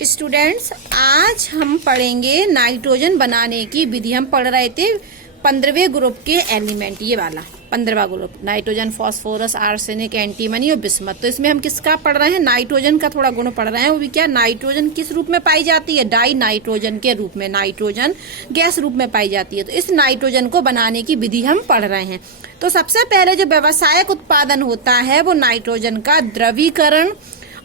Students, आज हम पढ़ेंगे नाइट्रोजन बनाने की विधि। हम पढ़ रहे थे 15वें ग्रुप के एलिमेंट, ये वाला 15वां group, nitrogen, phosphorus, arsenic, antimony और बिस्मथ। तो इसमें हम किसका पढ़ रहे हैं? नाइट्रोजन का थोड़ा गुण पढ़ रहे हैं। वो भी क्या, नाइट्रोजन किस रूप में पाई जाती है? डाई नाइट्रोजन के रूप में, नाइट्रोजन गैस रूप में पाई जाती है। तो इस नाइट्रोजन को बनाने की विधि हम पढ़ रहे हैं। तो सबसे पहले जो व्यावसायिक उत्पादन होता है वो नाइट्रोजन का द्रवीकरण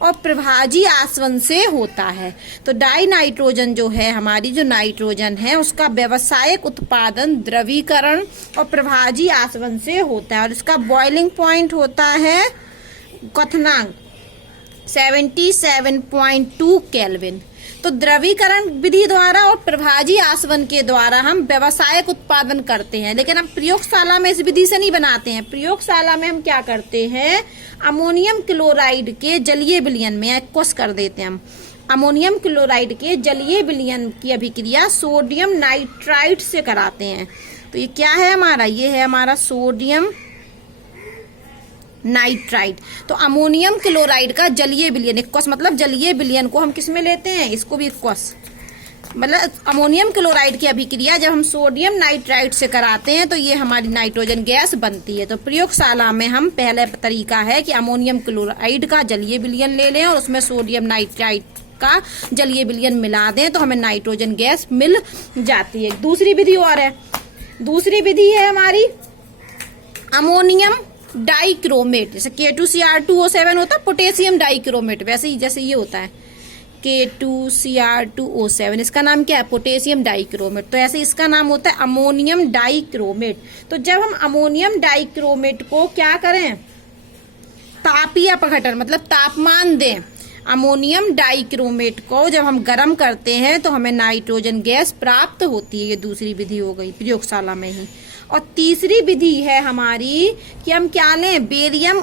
और प्रभाजी आसवन से होता है। तो डाई नाइट्रोजन जो है, हमारी जो नाइट्रोजन है, उसका व्यावसायिक उत्पादन द्रवीकरण और प्रभाजी आसवन से होता है। और इसका बॉइलिंग पॉइंट होता है क्वथनांक 77.2 केल्विन। तो द्रवीकरण विधि द्वारा और प्रभाजी आसवन के द्वारा हम व्यावसायिक उत्पादन करते हैं, लेकिन हम प्रयोगशाला में इस विधि से नहीं बनाते हैं। प्रयोगशाला में हम क्या करते हैं? अमोनियम क्लोराइड के जलीय विलयन में एक्वस कर देते हैं। हम अमोनियम क्लोराइड के जलीय विलयन की अभिक्रिया सोडियम नाइट्राइट से कराते हैं। तो ये क्या है हमारा? ये है हमारा सोडियम नाइट्राइट। तो अमोनियम क्लोराइड का जलीय विलयन, एक्वस मतलब जलीय विलयन को हम किस में लेते हैं? इसको भी एक्वस मतलब अमोनियम क्लोराइड की अभिक्रिया जब हम सोडियम नाइट्राइट से कराते हैं तो ये हमारी नाइट्रोजन गैस बनती है। तो प्रयोगशाला में हम पहले तरीका है कि अमोनियम क्लोराइड का जलीय विलयन ले लें और उसमें सोडियम नाइट्राइट का जलीय विलयन मिला दें तो हमें नाइट्रोजन गैस मिल जाती है। दूसरी विधि और है, दूसरी विधि है हमारी अमोनियम डाइक्रोमेट। जैसे K2Cr2O7 होता है पोटेशियम डाइक्रोमेट, वैसे ही जैसे ये होता है K2Cr2O7, इसका नाम क्या है? Potassium dichromate. तो ऐसे इसका नाम होता है अमोनियम डाइक्रोमेट। तो जब हम अमोनियम डाइक्रोमेट को क्या करें? तापीय अपघटन मतलब तापमान दें। अमोनियम डाइक्रोमेट को जब हम गर्म करते हैं तो हमें नाइट्रोजन गैस प्राप्त होती है। ये दूसरी विधि हो गई प्रयोगशाला में ही। और तीसरी विधि है हमारी कि हम क्या लें? बेरियम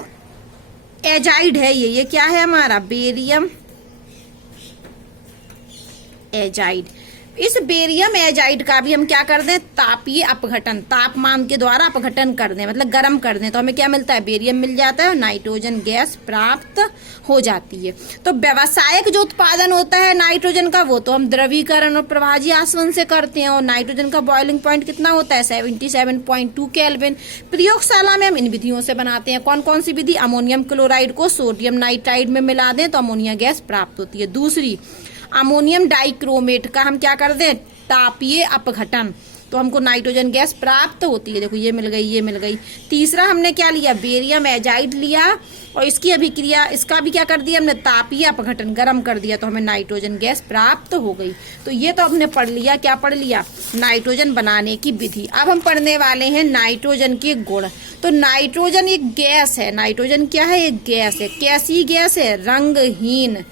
एजाइड है ये क्या है हमारा? Barium azide. इस बेरियम एजाइड का भी हम क्या कर दें? तापीय अपघटन, तापमान के द्वारा अपघटन कर दें, मतलब गर्म कर दें तो हमें क्या मिलता है? बेरियम मिल जाता है और नाइट्रोजन गैस प्राप्त हो जाती है। तो व्यावसायिक जो उत्पादन होता है नाइट्रोजन का वो तो हम द्रवीकरण और प्रभाजी आसवन से करते हैं। और नाइट्रोजन का बॉइलिंग पॉइंट कितना होता है? 77.2 केल्विन। प्रयोगशाला में हम इन विधियों से बनाते हैं। कौन कौन सी विधि? अमोनियम क्लोराइड को सोडियम नाइट्राइड में मिला दें तो अमोनिया गैस प्राप्त होती है। दूसरी, अमोनियम डाइक्रोमेट का हम क्या कर दें? तापीय अपघटन, तो हमको नाइट्रोजन गैस प्राप्त होती है। देखो ये मिल गई, ये मिल गई। तीसरा हमने क्या लिया? बेरियम एजाइड लिया और इसकी अभिक्रिया, इसका भी क्या कर दिया हमने? तापीय अपघटन, गर्म कर दिया तो हमें नाइट्रोजन गैस प्राप्त हो गई। तो ये तो हमने पढ़ लिया। क्या पढ़ लिया? नाइट्रोजन बनाने की विधि। अब हम पढ़ने वाले हैं नाइट्रोजन के गुण। तो नाइट्रोजन एक गैस है। नाइट्रोजन क्या है? एक गैस है। कैसी गैस है? रंगहीन,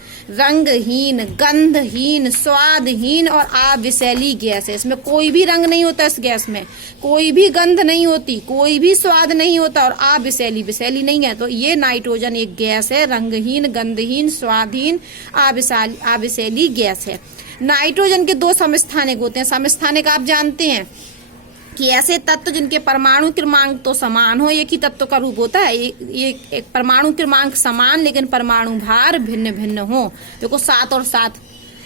गंधहीन, स्वादहीन और अविषैली गैस है। इसमें कोई भी रंग नहीं होता, इस गैस में कोई भी गंध नहीं होती, कोई भी स्वाद नहीं होता और अविषैली, विषैली नहीं है। तो ये नाइट्रोजन एक गैस है, रंगहीन, गंधहीन, स्वादहीन, अविषैली गैस है। नाइट्रोजन के दो समस्थानिक होते हैं। समस्थानिक आप जानते हैं कि ऐसे तत्व जिनके परमाणु क्रमांक तो समान हो, एक ही तत्व का रूप होता है। एक परमाणु क्रमांक समान लेकिन परमाणु भार भिन्न भिन्न हो। देखो 7 और 7,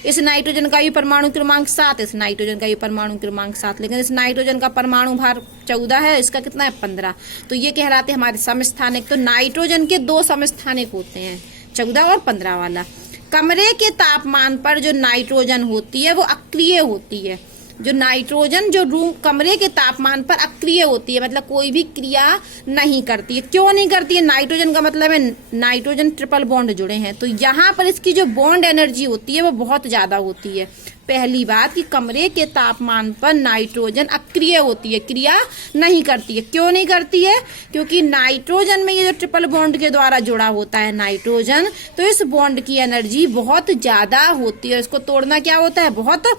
इस नाइट्रोजन का भी परमाणु क्रमांक 7, इस नाइट्रोजन का भी परमाणु क्रमांक 7, लेकिन इस नाइट्रोजन का परमाणु भार 14 है, इसका कितना है? 15। तो ये कहलाते हैं हमारे समस्थानिक। तो नाइट्रोजन के दो समस्थानिक होते हैं, 14 और 15 वाला। कमरे के तापमान पर जो नाइट्रोजन होती है वो अक्रिय होती है। जो नाइट्रोजन जो रूम कमरे के तापमान पर अक्रिय होती है, मतलब कोई भी क्रिया नहीं करती है। क्यों नहीं करती है? नाइट्रोजन का मतलब है नाइट्रोजन ट्रिपल बॉन्ड जुड़े हैं, तो यहाँ पर इसकी जो बॉन्ड एनर्जी होती है वो बहुत ज्यादा होती है। पहली बात कि कमरे के तापमान पर नाइट्रोजन अक्रिय होती है, क्रिया नहीं करती है। क्यों नहीं करती है? क्योंकि नाइट्रोजन में ये जो ट्रिपल बॉन्ड के द्वारा जुड़ा होता है नाइट्रोजन, तो इस बॉन्ड की एनर्जी बहुत ज्यादा होती है। इसको तोड़ना क्या होता है? बहुत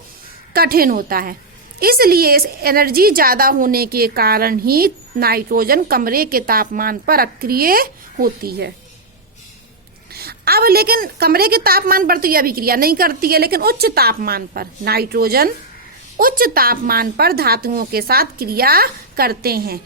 कठिन होता है। इसलिए इस एनर्जी ज्यादा होने के कारण ही नाइट्रोजन कमरे के तापमान पर अक्रिय होती है। अब लेकिन कमरे के तापमान पर तो यह अभिक्रिया नहीं करती है, लेकिन उच्च तापमान पर नाइट्रोजन उच्च तापमान पर धातुओं के साथ क्रिया करते हैं।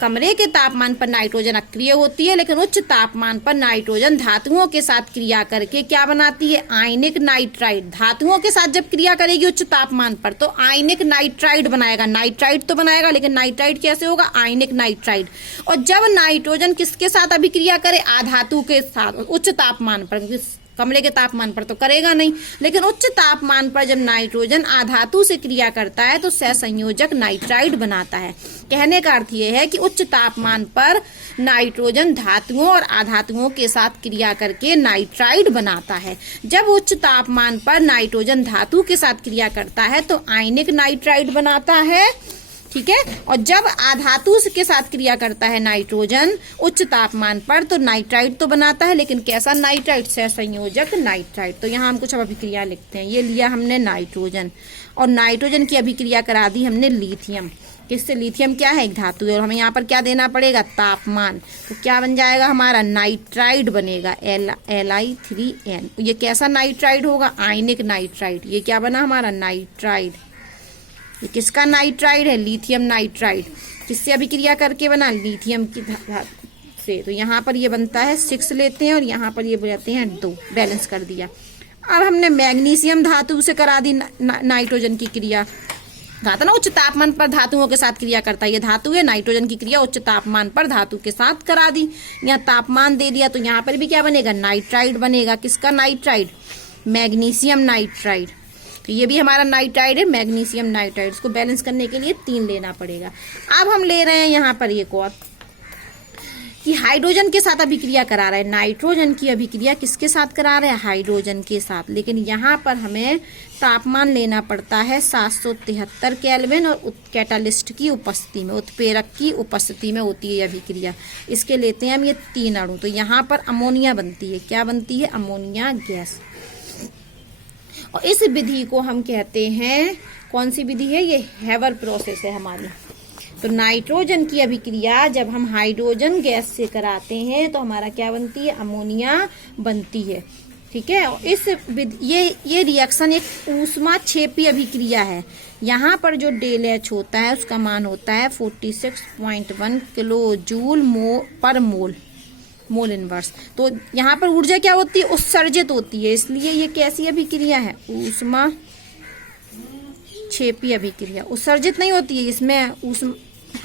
कमरे के तापमान पर नाइट्रोजन अक्रिय होती है, लेकिन उच्च तापमान पर नाइट्रोजन धातुओं के साथ क्रिया करके क्या बनाती है, आयनिक नाइट्राइड। धातुओं के साथ जब क्रिया करेगी उच्च तापमान पर तो आयनिक नाइट्राइड बनाएगा। नाइट्राइड तो बनाएगा, लेकिन नाइट्राइड कैसे होगा, आयनिक नाइट्राइड। और जब नाइट्रोजन किसके साथ अभिक्रिया करे, आधातु के साथ, उच्च तापमान पर। कमरे के तापमान पर तो करेगा नहीं, लेकिन उच्च तापमान पर जब नाइट्रोजन आधातु से क्रिया करता है तो सहसंयोजक नाइट्राइड बनाता है। कहने का अर्थ यह है कि उच्च तापमान पर नाइट्रोजन धातुओं और आधातुओं के साथ क्रिया करके नाइट्राइड बनाता है। जब उच्च तापमान पर नाइट्रोजन धातु के साथ क्रिया करता है तो आयनिक नाइट्राइड बनाता है, ठीक है। और जब आधातु के साथ क्रिया करता है नाइट्रोजन उच्च तापमान पर तो नाइट्राइड तो बनाता है, लेकिन कैसा नाइट्राइड, सहसंयोजक नाइट्राइड। तो यहाँ हम कुछ अब अभिक्रिया लिखते हैं। ये लिया हमने नाइट्रोजन, और नाइट्रोजन की अभिक्रिया करा दी हमने लिथियम। किससे, लिथियम क्या है, एक धातु है, और हमें यहाँ पर क्या देना पड़ेगा, तापमान। तो क्या बन जाएगा हमारा, नाइट्राइड बनेगा, Li3n। ये कैसा नाइट्राइड होगा, आयनिक नाइट्राइड। ये क्या बना हमारा, नाइट्राइड। ये किसका नाइट्राइड है, लिथियम नाइट्राइड। किससे अभिक्रिया करके बना, लिथियम की से। तो यहाँ पर ये बनता है 6 लेते हैं, और यहाँ पर ये बनाते हैं 2, बैलेंस कर दिया। अब हमने मैग्नीशियम धातु से करा दी नाइट्रोजन की क्रिया। कहा था ना उच्च तापमान पर धातुओं के साथ क्रिया करता है, ये धातु है, नाइट्रोजन की क्रिया उच्च तापमान पर धातु के साथ करा दी। यहाँ तापमान दे दिया तो यहाँ पर भी क्या बनेगा, नाइट्राइड बनेगा। किसका नाइट्राइड, मैग्नीशियम नाइट्राइड। तो ये भी हमारा नाइट्राइड है, मैग्नीशियम नाइट्राइड। इसको बैलेंस करने के लिए 3 लेना पड़ेगा। अब हम ले रहे हैं यहाँ पर एक और, कि हाइड्रोजन के साथ अभिक्रिया करा रहे हैं। नाइट्रोजन की अभिक्रिया किसके साथ करा रहे हैं, हाइड्रोजन के साथ। लेकिन यहाँ पर हमें तापमान लेना पड़ता है 773 केल्विन, और कैटालिस्ट की उपस्थिति में, उत्प्रेरक की उपस्थिति में होती है ये अभिक्रिया। इसके लेते हैं हम ये 3 अणु। तो यहाँ पर अमोनिया बनती है। क्या बनती है, अमोनिया गैस। और इस विधि को हम कहते हैं, कौन सी विधि है, ये हेवर प्रोसेस है हमारी। तो नाइट्रोजन की अभिक्रिया जब हम हाइड्रोजन गैस से कराते हैं तो हमारा क्या बनती है, अमोनिया बनती है, ठीक है। और इस ये रिएक्शन एक ऊष्माक्षेपी अभिक्रिया है। यहाँ पर जो डेल एच होता है उसका मान होता है 46.1 किलो जूल पर मोल इनवर्स। तो यहाँ पर ऊर्जा क्या होती है, उत्सर्जित होती है, इसलिए ये कैसी अभिक्रिया है, ऊष्माक्षेपी अभिक्रिया। उत्सर्जित नहीं होती है इसमें,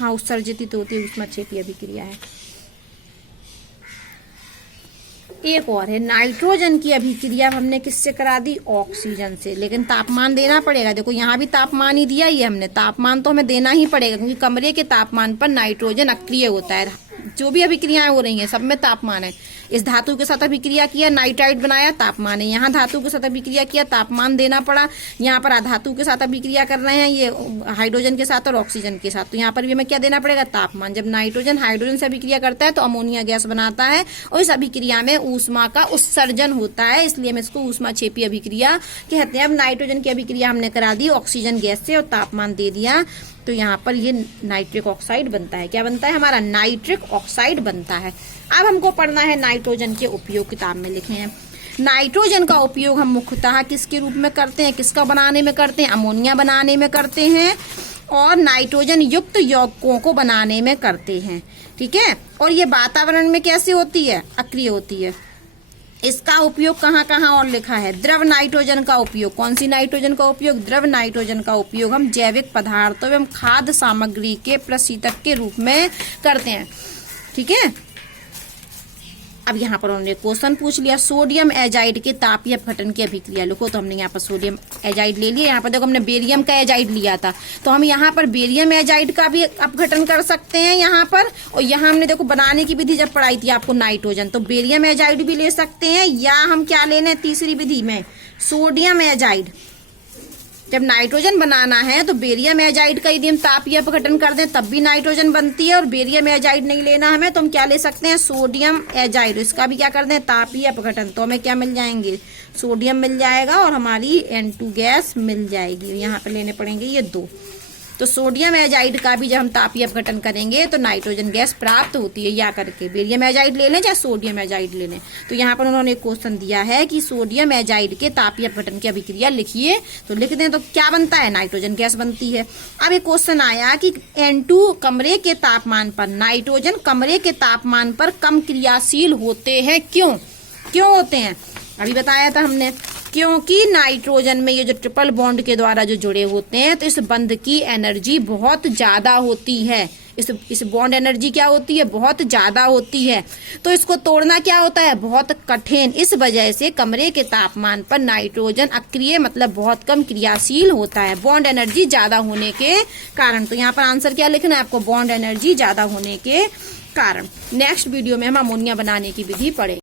उत्सर्जित ही तो होती है, ऊष्माक्षेपी अभिक्रिया है। एक और है, नाइट्रोजन की अभिक्रिया हमने किससे करा दी, ऑक्सीजन से। लेकिन तापमान देना पड़ेगा। देखो यहाँ भी तापमान ही दिया ही है हमने, तापमान तो हमें देना ही पड़ेगा, क्योंकि कमरे के तापमान पर नाइट्रोजन अक्रिय होता है। जो भी अभिक्रियाएं हो रही हैं सब में तापमान है। इस धातु के साथ अभिक्रिया किया, नाइट्राइड बनाया, तापमान है। यहाँ धातु के साथ अभिक्रिया किया, तापमान देना पड़ा। यहाँ पर अधातु के साथ अभिक्रिया कर रहे हैं, ये हाइड्रोजन के साथ और ऑक्सीजन के साथ, तो यहाँ पर भी हमें क्या देना पड़ेगा, तापमान। जब नाइट्रोजन हाइड्रोजन से अभिक्रिया करता है तो अमोनिया गैस बनाता है, और इस अभिक्रिया में ऊष्मा का उत्सर्जन होता है, इसलिए हम इसको ऊष्माक्षेपी अभिक्रिया कहते हैं। अब नाइट्रोजन की अभिक्रिया हमने करा दी ऑक्सीजन गैस से और तापमान दे दिया, तो यहाँ पर ये नाइट्रिक ऑक्साइड बनता है। क्या बनता है हमारा, नाइट्रिक ऑक्साइड बनता है। अब हमको पढ़ना है नाइट्रोजन के उपयोग, किताब में लिखे हैं। नाइट्रोजन का उपयोग हम मुख्यतः किसके रूप में करते हैं, किसका बनाने में करते हैं, अमोनिया बनाने में करते हैं, और नाइट्रोजन युक्त यौगिकों को बनाने में करते हैं, ठीक है। और ये वातावरण में कैसे होती है, अक्रिय होती है। इसका उपयोग कहाँ कहाँ और लिखा है, द्रव नाइट्रोजन का उपयोग। कौन सी नाइट्रोजन का उपयोग, द्रव नाइट्रोजन का उपयोग हम जैविक पदार्थों एवं खाद्य सामग्री के प्रशीतक के रूप में करते हैं, ठीक है। अब यहाँ पर उन्होंने क्वेश्चन पूछ लिया, सोडियम एजाइड के तापीय अपघटन की अभिक्रिया लिखो। तो हमने यहाँ पर सोडियम एजाइड ले लिया। यहाँ पर देखो हमने बेरियम का एजाइड लिया था, तो हम यहाँ पर बेरियम एजाइड का भी अपघटन कर सकते हैं यहाँ पर। और यहाँ हमने देखो बनाने की विधि जब पढ़ाई थी आपको नाइट्रोजन, तो बेरियम एजाइड भी ले सकते हैं, या हम क्या ले लें तीसरी विधि में, सोडियम एजाइड। जब नाइट्रोजन बनाना है तो बेरियम एजाइड का यदि हम तापीय अपघटन कर दें तब भी नाइट्रोजन बनती है, और बेरियम एजाइड नहीं लेना हमें तो हम क्या ले सकते हैं, सोडियम एजाइड। इसका भी क्या कर दें, तापीय अपघटन, तो हमें क्या मिल जाएंगे, सोडियम मिल जाएगा और हमारी N2 गैस मिल जाएगी। यहाँ पे लेने पड़ेंगे ये 2, तो सोडियम एजाइड का भी जब हम तापीय अपघटन करेंगे तो नाइट्रोजन गैस प्राप्त होती है। या करके बेरियम एजाइड ले लें चाहे सोडियम एजाइड ले लें। तो यहाँ पर उन्होंने क्वेश्चन दिया है कि सोडियम एजाइड के तापीय अपघटन की अभिक्रिया लिखिए, तो लिख दें। तो क्या बनता है, नाइट्रोजन गैस बनती है। अब एक क्वेश्चन आया कि N2 कमरे के तापमान पर, नाइट्रोजन कमरे के तापमान पर कम क्रियाशील होते हैं, क्यों होते हैं? अभी बताया था हमने, क्योंकि नाइट्रोजन में ये जो ट्रिपल बॉन्ड के द्वारा जो जुड़े होते हैं तो इस बंध की एनर्जी बहुत ज्यादा होती है। इस बॉन्ड एनर्जी क्या होती है, बहुत ज्यादा होती है। तो इसको तोड़ना क्या होता है, बहुत कठिन। इस वजह से कमरे के तापमान पर नाइट्रोजन अक्रिय मतलब बहुत कम क्रियाशील होता है, बॉन्ड एनर्जी ज्यादा होने के कारण। तो यहाँ पर आंसर क्या लिखना है आपको, बॉन्ड एनर्जी ज्यादा होने के कारण। नेक्स्ट वीडियो में हम अमोनिया बनाने की विधि पढ़ेंगे।